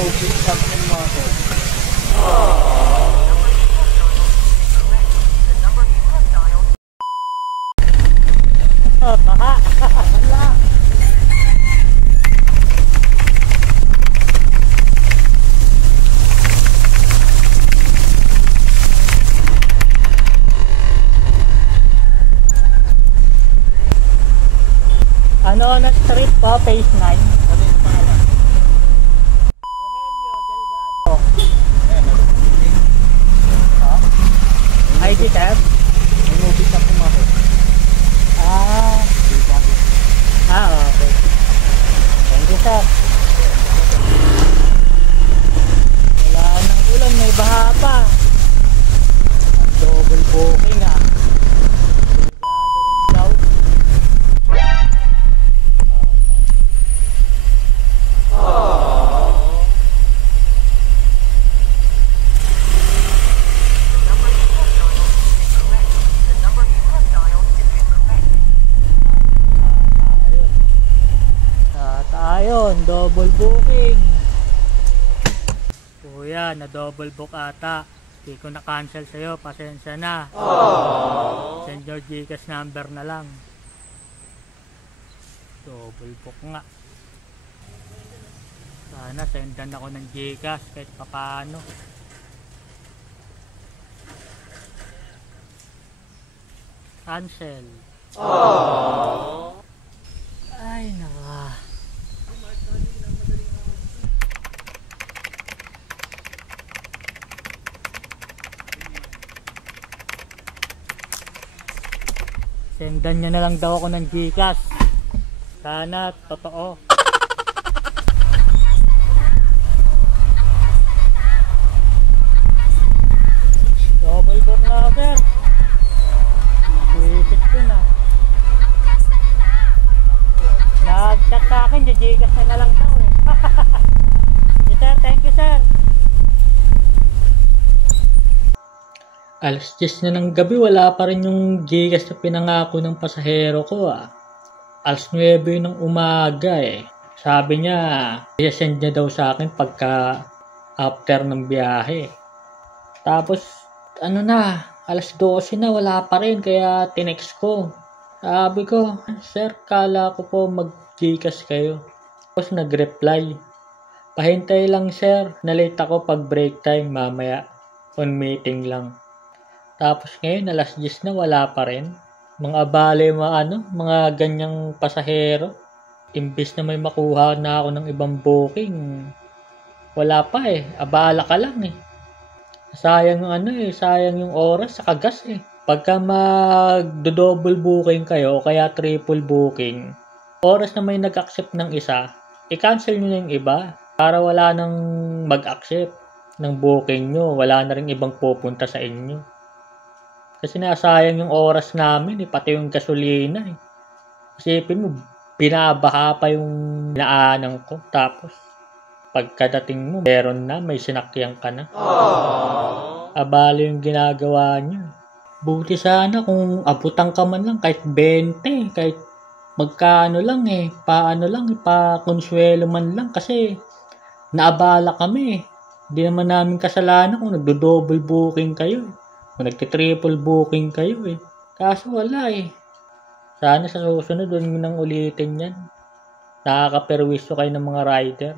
Moving up ng mga to. Baka. Wala. Ano na street po, phase 9? Ano yung pangalan? Rogelio Delgado. Ayan, moving. ID test? May moving up ng mga to. Ah, okay. Thank you, sir. Wala nang ulan, may baha pa. Ang double booking ah. Delgado rin daw. Ayun, double booking. Kuya, na double book ata. Hindi ko na cancel sa'yo, pasensya na. Send your Gcash number na lang. Double book nga. Sana sendan ako ng Gcash kahit papaano. Cancel. Ay naka. Sendan nyo na lang daw ako ng Gcash. Sana totoo. Double book na sir. Isip ko na. Nag-chat sa akin, Gcash na lang daw eh. Yes sir, thank you sir. Alas 10 na ng gabi, wala pa rin yung Gcash na pinangako ng pasahero ko ah. Alas 9 ng umaga eh. Sabi niya, i-send niya daw sa akin pagka after ng biyahe. Tapos, ano na, alas 12 na, wala pa rin, kaya tinext ko. Sabi ko, sir, kala ko po mag-Gcash kayo. Tapos nag-reply, pahintay lang sir, nalate ako pag break time mamaya, on meeting lang. Tapos ngayon, alas 10 na, wala pa rin. Mga abale, mga ganyang pasahero. Imbis na may makuha na ako ng ibang booking, wala pa eh, abala ka lang eh. Sayang sayang yung oras sa gas eh. Pagka mag-double booking kayo o kaya triple booking, oras na may nag-accept ng isa, i-cancel nyo na yung iba para wala nang mag-accept ng booking nyo. Wala na rin ibang pupunta sa inyo. Kasi nasayang yung oras namin pati yung gasolina eh. Isipin mo, binabaha pa yung naanan ko. Tapos, pagkadating mo, meron na, may sinakyan ka na. Abala yung ginagawa nyo. Buti sana kung abutan ka man lang kahit 20, kahit magkano lang pa-konsuelo man lang kasi naabala kami. Hindi naman namin kasalanan kung nagdo-double booking kayo. Kung nagti-triple booking kayo eh. Kaso wala eh. Sana sa susunod, huwag nyo nang ulitin yan. Nakakaperwisyo kayo ng mga rider.